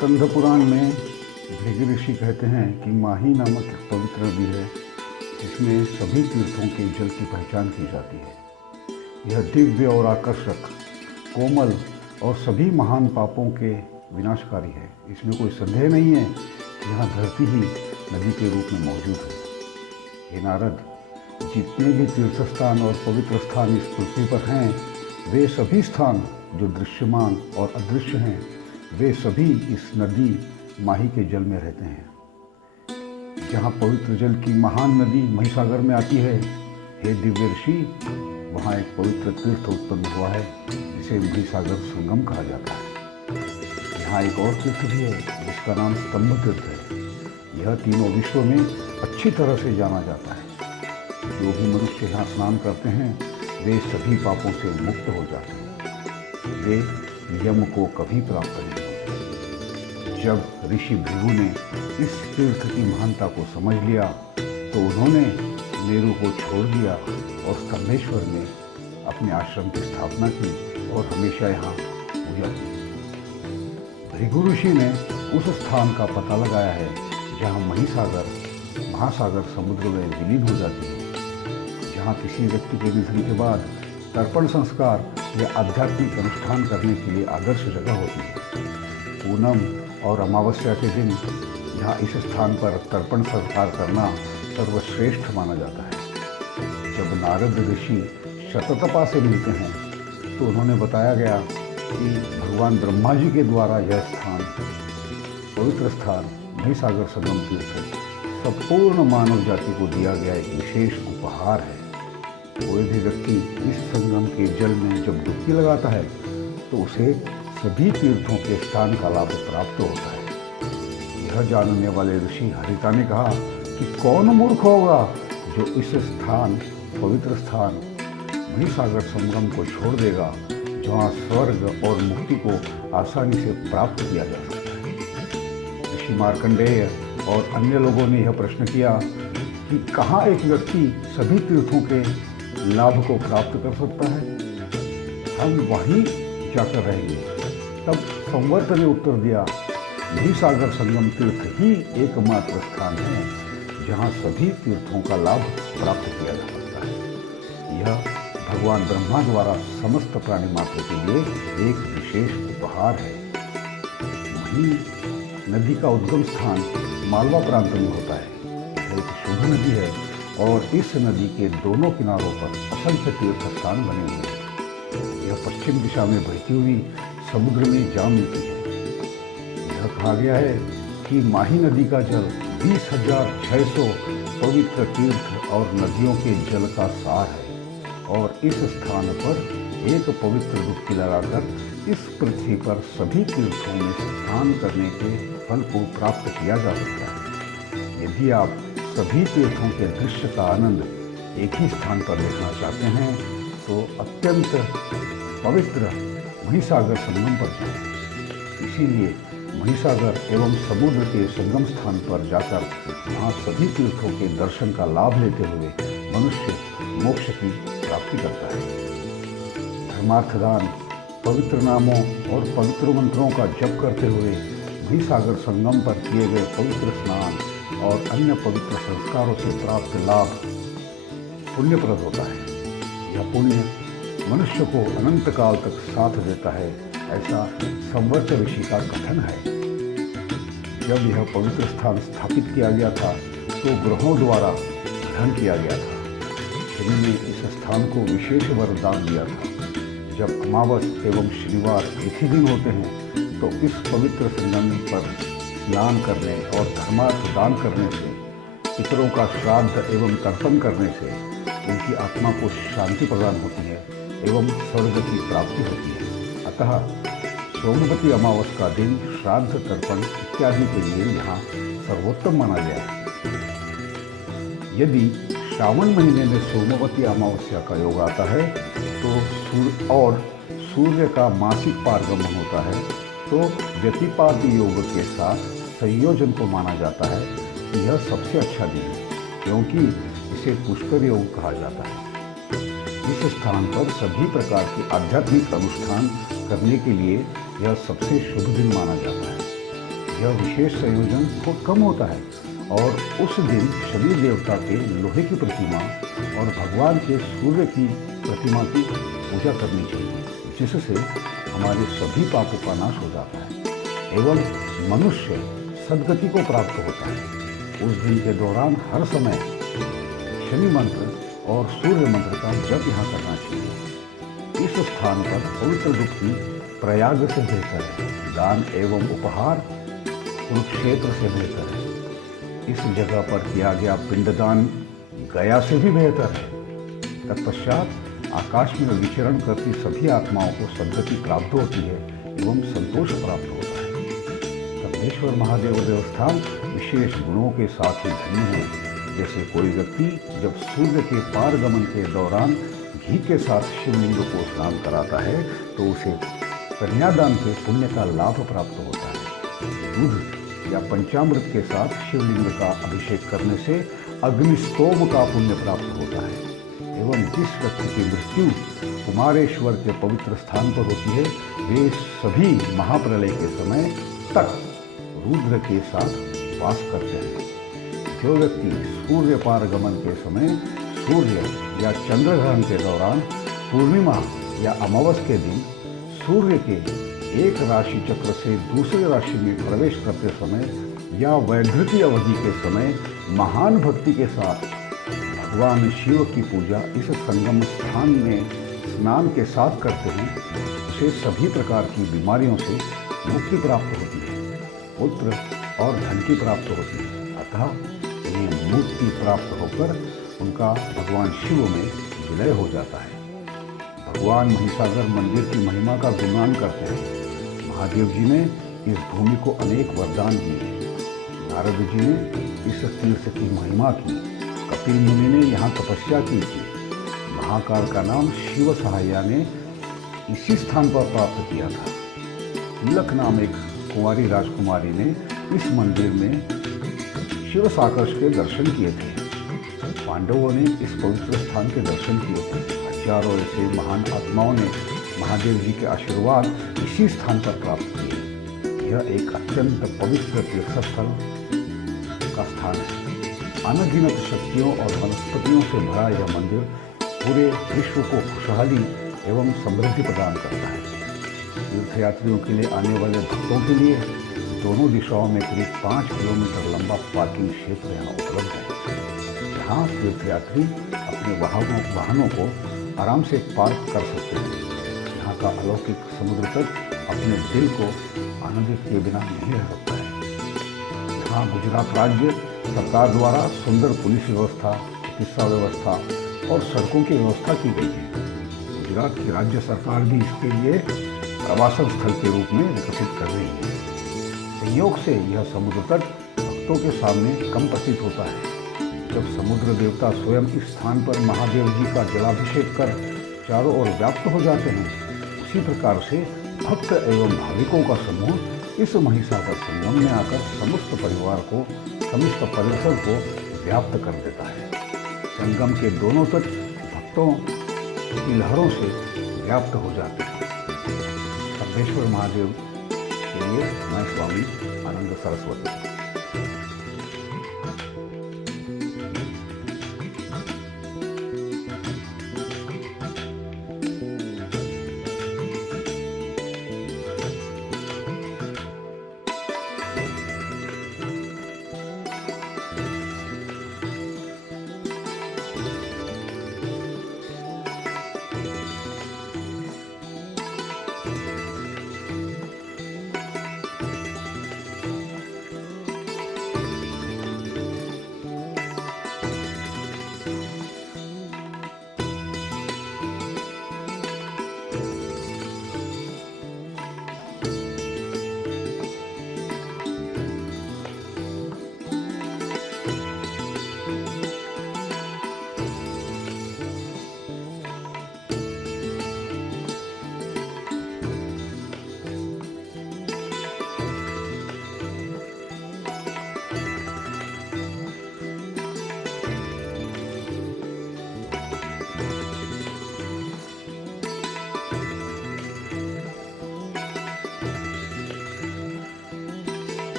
स्कंद पुराण में भृगु ऋषि कहते हैं कि माही नामक एक पवित्र नदी है जिसमें सभी तीर्थों के जल की पहचान की जाती है। यह दिव्य और आकर्षक, कोमल और सभी महान पापों के विनाशकारी है। इसमें कोई संदेह नहीं है कि यहाँ धरती ही नदी के रूप में मौजूद है। हे नारद, जितने भी तीर्थ स्थान और पवित्र स्थान इस पृथ्वी पर हैं, वे सभी स्थान जो दृश्यमान और अदृश्य हैं, वे सभी इस नदी माही के जल में रहते हैं। जहाँ पवित्र जल की महान नदी महिसागर में आती है, हे दिव्य ऋषि, वहाँ एक पवित्र तीर्थ उत्पन्न हुआ है जिसे महिसागर संगम कहा जाता है। यहाँ एक और तीर्थ भी है जिसका नाम स्तंभ तीर्थ है। यह तीनों विश्व में अच्छी तरह से जाना जाता है। जो भी मनुष्य यहाँ स्नान करते हैं वे सभी पापों से मुक्त हो जाते हैं। वे यम को कभी प्राप्त नहीं होते। जब ऋषि भृगु ने इस तीर्थ की महानता को समझ लिया तो उन्होंने मेरु को छोड़ दिया और स्तंभेश्वर में अपने आश्रम की स्थापना की और हमेशा यहाँ पूजा की। भृगु ऋषि ने उस स्थान का पता लगाया है जहाँ महिसागर महासागर समुद्र में विलीन हो जाती है। जहाँ किसी व्यक्ति के निधन के बाद तर्पण संस्कार या आध्यात्मिक अनुष्ठान करने के लिए आदर्श जगह होती है। पूनम और अमावस्या के दिन यहाँ इस स्थान पर तर्पण संस्कार करना सर्वश्रेष्ठ माना जाता है। जब नारद ऋषि शततपा से मिलते हैं तो उन्होंने बताया गया कि भगवान ब्रह्मा जी के द्वारा यह स्थान, पवित्र स्थान महिसागर संगम तीर्थ संपूर्ण मानव जाति को दिया गया एक विशेष उपहार है। कोई भी व्यक्ति इस संगम के जल में जब डुबकी लगाता है तो उसे सभी तीर्थों के स्थान का लाभ प्राप्त होता है। यह जानने वाले ऋषि हरिता ने कहा कि कौन मूर्ख होगा जो इस स्थान, पवित्र स्थान महिसागर संगम को छोड़ देगा, जहाँ स्वर्ग और मुक्ति को आसानी से प्राप्त किया जा सकता है। ऋषि मार्कंडेय और अन्य लोगों ने यह प्रश्न किया कि कहाँ एक व्यक्ति सभी तीर्थों के लाभ को प्राप्त कर सकता है, हम वहीं जाकर रहेंगे। तब संवर्त ने उत्तर दिया, महिसागर संगम तीर्थ ही एकमात्र स्थान है जहाँ सभी तीर्थों का लाभ प्राप्त किया जा सकता है। यह भगवान ब्रह्मा द्वारा समस्त प्राणी मात्र के लिए एक विशेष उपहार है। वहीं नदी का उद्गम स्थान मालवा प्रांत में होता है। यह एक शुभ नदी है और इस नदी के दोनों किनारों पर असंख्य तीर्थ स्थान बने हुए हैं। यह पश्चिम दिशा में बहती हुई समुद्र में जा मिलती है। यह कहा गया है कि माही नदी का जल 20,600 पवित्र तीर्थ और नदियों के जल का सार है और इस स्थान पर एक पवित्र डुबकी लगाकर इस पृथ्वी पर सभी तीर्थों में स्नान करने के फल को प्राप्त किया जा सकता है। यदि आप सभी तीर्थों के दृश्य का आनंद एक ही स्थान पर देखना चाहते हैं तो अत्यंत पवित्र महिसागर संगम पर जाएं। इसीलिए महिसागर एवं समुद्र के संगम स्थान पर जाकर वहाँ सभी तीर्थों के दर्शन का लाभ लेते हुए मनुष्य मोक्ष की प्राप्ति करता है। धर्मार्थदान, पवित्र नामों और पवित्र मंत्रों का जप करते हुए महिसागर संगम पर किए गए पवित्र स्नान और अन्य पवित्र संस्कारों से प्राप्त लाभ पुण्यप्रद होता है। यह पुण्य मनुष्य को अनंत काल तक साथ देता है, ऐसा संवर्त ऋषि का कथन है। जब यह पवित्र स्थान स्थापित किया गया था तो ग्रहों द्वारा ग्रहण किया गया था। शनि ने इस स्थान को विशेष वरदान दिया था। जब अमावस एवं शनिवार एक ही दिन होते हैं तो इस पवित्र संगम पर स्नान करने और धर्मार्थ दान करने से, पितरों का श्राद्ध एवं तर्पण करने से उनकी आत्मा को शांति प्रदान होती है एवं स्वर्ग की प्राप्ति होती है। अतः सोमवती अमावस का दिन श्राद्ध, तर्पण इत्यादि के लिए यहाँ सर्वोत्तम माना गया है। यदि श्रावण महीने में सोमवती अमावस्या का योग आता है तो सूर्य का मासिक पारगमन होता है तो व्यतिपात योग के साथ संयोजन को माना जाता है कि यह सबसे अच्छा दिन है, क्योंकि इसे पुष्कर योग कहा जाता है। इस स्थान पर सभी प्रकार के आध्यात्मिक अनुष्ठान करने के लिए यह सबसे शुभ दिन माना जाता है। यह विशेष संयोजन बहुत कम होता है और उस दिन शनि देवता के लोहे की प्रतिमा और भगवान के सूर्य की प्रतिमा की पूजा करनी चाहिए, जिससे हमारे सभी पापों का नाश हो जाता है एवं मनुष्य सद्गति को प्राप्त होता है। उस दिन के दौरान हर समय शनि मंत्र और सूर्य मंत्र का जप यहाँ करना चाहिए। इस स्थान पर पवित्र डुबकी प्रयाग से बेहतर है, दान एवं उपहार कुरुक्षेत्र से बेहतर है। इस जगह पर किया गया पिंडदान गया से भी बेहतर है। तत्पश्चात आकाश में विचरण करती सभी आत्माओं को सद्गति प्राप्त होती है एवं संतोष प्राप्त होता है। तपेश्वर महादेव देवस्थान विशेष गुणों के साथ ही धन्य है। जैसे कोई व्यक्ति जब सूर्य के पारगमन के दौरान घी के साथ शिवलिंग को स्नान कराता है तो उसे कन्यादान के पुण्य का लाभ प्राप्त होता है। दूध या पंचामृत के साथ शिवलिंग का अभिषेक करने से अग्निस्तोम का पुण्य प्राप्त होता है एवं जिस व्यक्ति की मृत्यु कुमारेश्वर के पवित्र स्थान पर होती है वे सभी महाप्रलय के समय तक रुद्र के साथ वास करते हैं। जो व्यक्ति सूर्य पारगमन के समय सूर्य या चंद्र ग्रहण के दौरान पूर्णिमा या अमावस के दिन सूर्य के एक राशि चक्र से दूसरे राशि में प्रवेश करते समय या वैधृति अवधि के समय महान भक्ति के साथ भगवान शिव की पूजा इस संगम स्थान में स्नान के साथ करते हैं, उसे सभी प्रकार की बीमारियों से मुक्ति प्राप्त होती है, पुत्र और धन की प्राप्त होती है। अतः इन्हें मुक्ति प्राप्त होकर उनका भगवान शिव में विलय हो जाता है। भगवान महिषागर मंदिर की महिमा का गुणगान करते हैं। महादेव जी ने इस भूमि को अनेक वरदान दिए हैं। नारद जी ने इस तीर्थ की महिमा की, कपिल मुनि ने यहाँ तपस्या की थी, महाकाल का नाम शिव सहाया ने इसी स्थान पर प्राप्त किया था। तिलक नाम एक कुंवारी राजकुमारी ने इस मंदिर में शिव साकर्ष के दर्शन किए थे। पांडवों ने इस पवित्र स्थान के दर्शन किए थे। हजारों ऐसे महान आत्माओं ने महादेव जी के आशीर्वाद इसी स्थान पर प्राप्त किए। यह एक अत्यंत पवित्र तीर्थस्थल का स्थान है। अनगिनत शक्तियों और वनस्पतियों से भरा यह मंदिर पूरे विश्व को खुशहाली एवं समृद्धि प्रदान करता है। तीर्थयात्रियों के लिए आने वाले भक्तों के लिए दोनों दिशाओं में करीब 5 किलोमीटर लंबा पार्किंग क्षेत्र यहाँ उपलब्ध है। यहाँ तीर्थयात्री अपने वाहनों को आराम से पार्क कर सकते हैं। यहाँ का अलौकिक समुद्र तट अपने दिल को आनंदित किए बिना नहीं रह सकता है। यहाँ गुजरात राज्य सरकार द्वारा सुंदर पुलिस व्यवस्था, चिकित्सा व्यवस्था और सड़कों की व्यवस्था की गई है। गुजरात की राज्य सरकार भी इसके लिए प्रवासन स्थल के रूप में विकसित कर रही है। संयोग से यह समुद्र तट भक्तों के सामने कम प्रतीत होता है। जब समुद्र देवता स्वयं इस स्थान पर महादेव जी का जलाभिषेक कर चारों ओर व्याप्त हो जाते हैं, उसी प्रकार से भक्त एवं भाविकों का समूह इस महिषागर संगम में आकर समस्त परिसर को व्याप्त कर देता है। संगम के दोनों तट भक्तों की लहरों से व्याप्त हो जाते हैं। तपेश्वर महादेव के लिए मैं स्वामी आनंद सरस्वती।